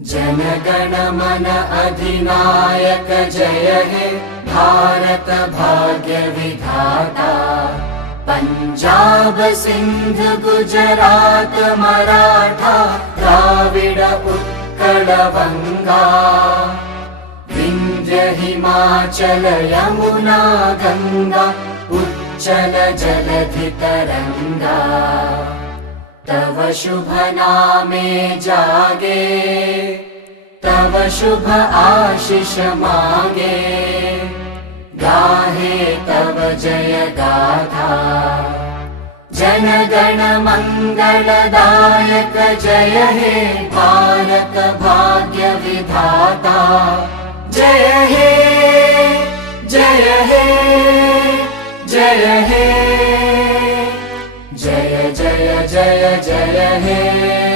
जनगण मन अधिनायक जय हे भारत भाग्य विधाता। पंजाब सिंध गुजरात मराठा द्राविड उत्कल बंगा। विंध्य हिमाचल यमुना गंगा उच्चल जलधि तरंगा। तव शुभ नामे जागे तव शुभ आशीष मागे। गाहे तव जय गाथा जनगण मंगलदायक जय हे भारत भाग्य विधाता। जय हे जय हे जय हे जय जय जय जय हे।